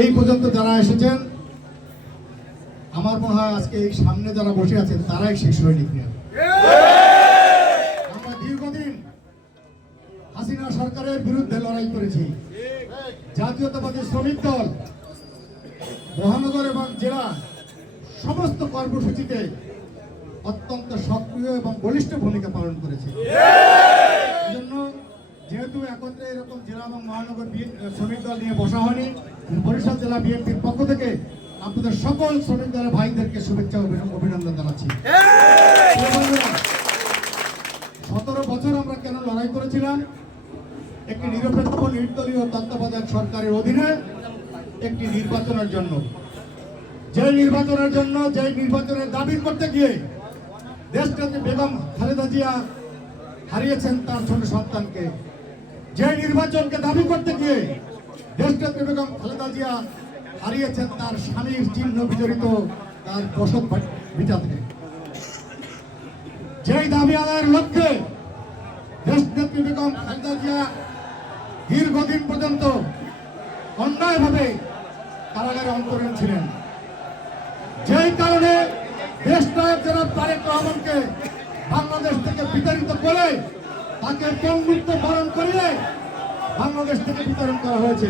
এই পর্যন্ত যারা এসেছেন, আমার মনে হয় আজকে এই সামনে যারা বসে আছেন তারাই সেই সৈনিক। আমরা দীর্ঘদিন হাসিনা সরকারের বিরুদ্ধে লড়াই করেছি। জাতীয়তাবাদী শ্রমিক দল মহানগর এবং জেলা সমস্ত কর্মসূচিতে অত্যন্ত সক্রিয় এবং বলিষ্ঠ ভূমিকা পালন করেছে। এজন্য যেহেতু একত্রে এরকম জেলা এবং মহানগর শ্রমিক দল নিয়ে বসা হয়নি, বরিশাল জেলা বিএনপির পক্ষ থেকে আপনাদের সকল শ্রমিক দলের ভাইদেরকে শুভেচ্ছা ও অভিনন্দন জানাচ্ছি। 17 বছর আমরা কেন লড়াই করেছিলাম? একটি নিরপেক্ষ নির্দলীয় তত্ত্বাবধায়ক সরকারের অধীনে একটি নির্বাচনের জন্য, যে নির্বাচনের দাবি করতে গিয়ে দেশটাকে বেগম খালেদা জিয়া হারিয়েছেন তার ছোট সন্তানকে, যে নির্বাচনকে দাবি করতে গিয়ে দেশটাকে বেগম খালেদা জিয়া হারিয়েছেন তার স্বামীর চিহ্ন বিজড়িত তার বসত ভিটাতে, যেই দাবি আদায়ের লক্ষ্যে দেশনেত্রী বেগম খালেদা জিয়া দীর্ঘদিন পর্যন্ত অন্যায়ভাবে কারাগারে অন্তরীণ ছিলেন, যেই কারণে দেশনায়ক জনাব তারেক রহমানকে বাংলাদেশ থেকে বিতাড়িত করে তাকে পঙ্গুত্ব বরণ করিয়ে বাংলাদেশ থেকে বিতরণ করা হয়েছে।